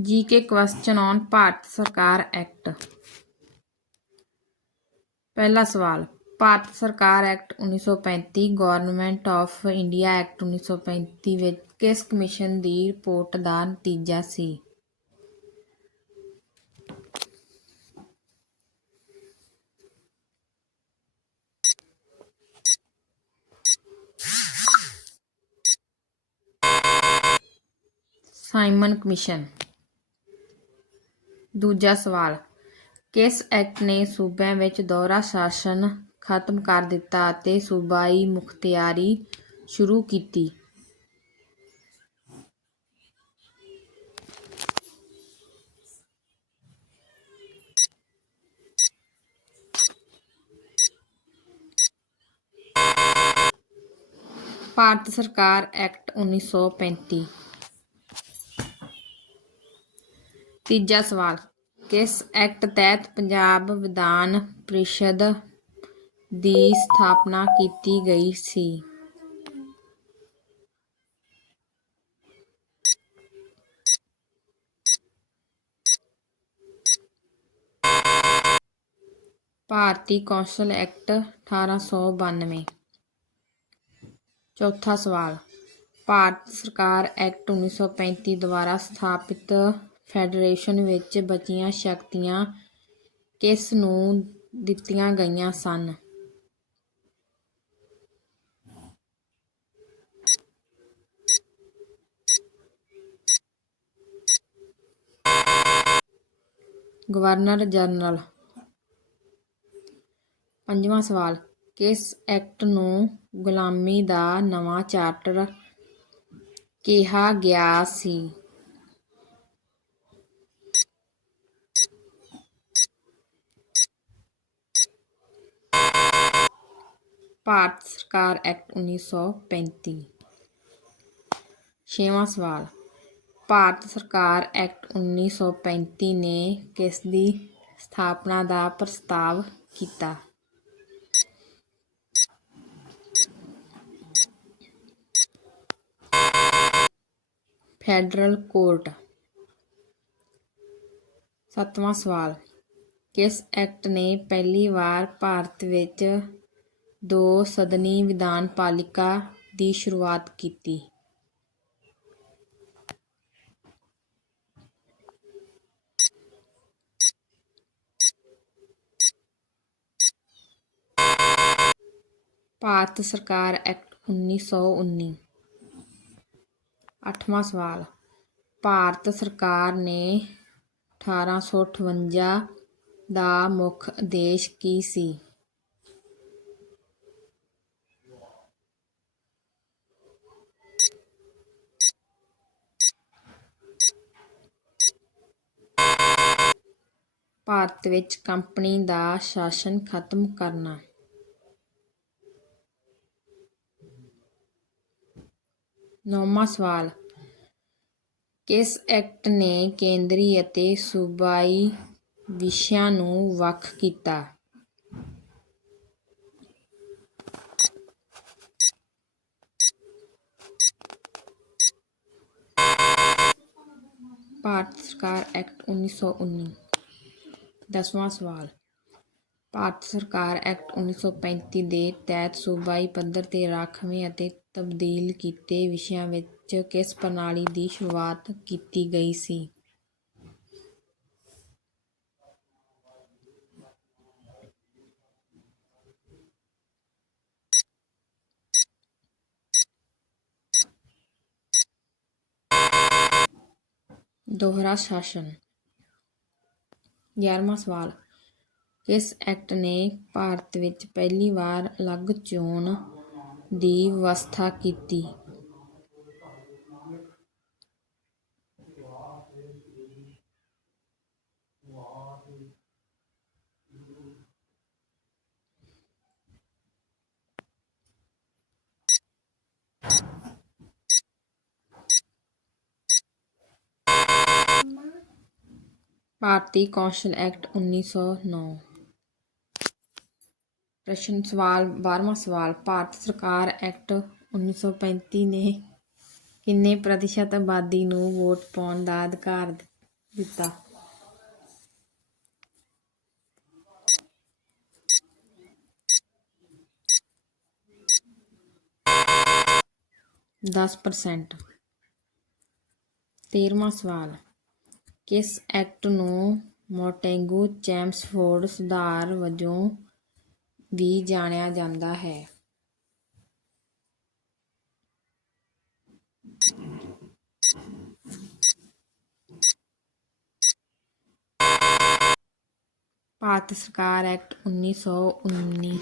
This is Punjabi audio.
जीके क्वेश्चन ऑन भारत सरकार एक्ट पहला सवाल ਭਾਰਤ ਸਰਕਾਰ act 1935 government of India act 1935 ਵਿੱਚ ਕਿਸ ਕਮਿਸ਼ਨ ਦੀ ਰਿਪੋਰਟ ਦਾ ਨਤੀਜਾ ਸੀ ਸਾਈਮਨ ਕਮਿਸ਼ਨ ਦੂਜਾ ਸਵਾਲ। ਕਿਸ ਐਕਟ ਨੇ ਸੂਬਿਆਂ ਵਿੱਚ ਦੋਹਰਾ ਸ਼ਾਸਨ ਖਤਮ ਕਰ ਦਿੱਤਾ ਅਤੇ ਸੂਬਾਈ ਮੁਖਤਿਆਰੀ ਸ਼ੁਰੂ ਕੀਤੀ? ਭਾਰਤ ਸਰਕਾਰ ਐਕਟ 1935 ਤੀਜਾ ਸਵਾਲ। ਕਿਸ ਐਕਟ ਤਹਿਤ ਪੰਜਾਬ ਵਿਧਾਨ ਪ੍ਰੀਸ਼ਦ ਦੀ ਸਥਾਪਨਾ ਕੀਤੀ ਗਈ ਸੀ? ਭਾਰਤੀ ਕੌਂਸਲ ਐਕਟ 1892 ਚੌਥਾ ਸਵਾਲ। ਭਾਰਤ ਸਰਕਾਰ ਐਕਟ 1935 ਦੁਆਰਾ ਸਥਾਪਿਤ ਫੈਡਰੇਸ਼ਨ ਵਿੱਚ ਬਚੀਆਂ ਸ਼ਕਤੀਆਂ ਕਿਸ ਨੂੰ ਦਿੱਤੀਆਂ ਗਈਆਂ ਸਨ? Governor general. ਪੰਜਵਾਂ ਸਵਾਲ, ਕਿਸ ਐਕਟ ਨੂੰ ਗੁਲਾਮੀ ਦਾ ਨਵਾਂ ਚਾਰਟਰ ਕਿਹਾ ਗਿਆ ਸੀ? ਭਾਰਤ ਸਰਕਾਰ ਐਕਟ 1935 ਛੇਵਾਂ ਸਵਾਲ। ਭਾਰਤ ਸਰਕਾਰ ਐਕਟ 1935 ਨੇ ਕਿਸ ਦੀ ਸਥਾਪਨਾ ਦਾ ਪ੍ਰਸਤਾਵ ਕੀਤਾ? Federal court. ਸੱਤਵਾਂ ਸਵਾਲ। ਕਿਸ ਐਕਟ ਨੇ ਪਹਿਲੀ ਵਾਰ ਭਾਰਤ ਵਿੱਚ ਦੋ ਸਦਨੀ ਵਿਧਾਨ ਪਾਲਿਕਾ ਦੀ ਸ਼ੁਰੂਆਤ ਕੀਤੀ। ਭਾਰਤ ਸਰਕਾਰ ਐਕਟ 1919 ਅੱਠਵਾਂ ਸਵਾਲ। ਭਾਰਤ ਸਰਕਾਰ ਨੇ 1858 ਦਾ ਮੁੱਖ ਉਦੇਸ਼ ਕੀ ਸੀ? ਭਾਰਤ ਵਿੱਚ ਕੰਪਨੀ ਦਾ ਸ਼ਾਸਨ ਖਤਮ ਕਰਨਾ। ਨੌਵਾਂ ਸਵਾਲ। ਕਿਸ ਐਕਟ ਨੇ ਕੇਂਦਰੀ ਅਤੇ ਸੂਬਾਈ ਵਿਸ਼ਿਆਂ ਨੂੰ ਵੱਖ ਕੀਤਾ? ਭਾਰਤ ਸਰਕਾਰ ਐਕਟ 1919 ਦਸਵਾਂ ਸਵਾਲ। ਭਾਰਤ ਸਰਕਾਰ ਐਕਟ 1935 ਦੇ ਤਹਿਤ ਸੂਬਾਈ ਪੱਧਰ ਤੇ ਰਾਖਵੇਂ ਅਤੇ ਤਬਦੀਲ ਕੀਤੇ ਵਿਸ਼ਿਆਂ ਵਿੱਚ ਕਿਸ ਪ੍ਰਣਾਲੀ ਦੀ ਸ਼ੁਰੂਆਤ ਕੀਤੀ ਗਈ ਸੀ? ਦੋਹਰਾ ਸ਼ਾਸਨ। 11ਵਾਂ ਸਵਾਲ। ਕਿਸ ਐਕਟ ਨੇ ਭਾਰਤ ਵਿੱਚ ਪਹਿਲੀ ਵਾਰ ਅਲੱਗ ਚੋਣ ਦੀ ਵਿਵਸਥਾ ਕੀਤੀ। ਭਾਰਤੀ ਕੌਂਸਲ ਐਕਟ 1909 ਪ੍ਰਸ਼ਨ ਸਵਾਲ 12ਵਾਂ ਸਵਾਲ, ਭਾਰਤ ਸਰਕਾਰ ਐਕਟ 1935 ਨੇ ਕਿੰਨੇ ਪ੍ਰਤੀਸ਼ਤ ਆਬਾਦੀ ਨੂੰ ਵੋਟ ਪਾਉਣ ਦਾ ਅਧਿਕਾਰ ਦਿੱਤਾ ਦਿੱਤਾ? ਦਸ ਪਰਸੈਂਟ ਤੇਰਵਾਂ ਸਵਾਲ। ਕਿਸ ਐਕਟ ਨੂੰ ਮੋਂਟੇਗੂ ਚੈਮਸਫੋਰਡ ਸੁਧਾਰ ਵਜੋਂ ਵੀ ਜਾਣਿਆ ਜਾਂਦਾ ਹੈ? ਭਾਰਤ ਸਰਕਾਰ ਐਕਟ 1919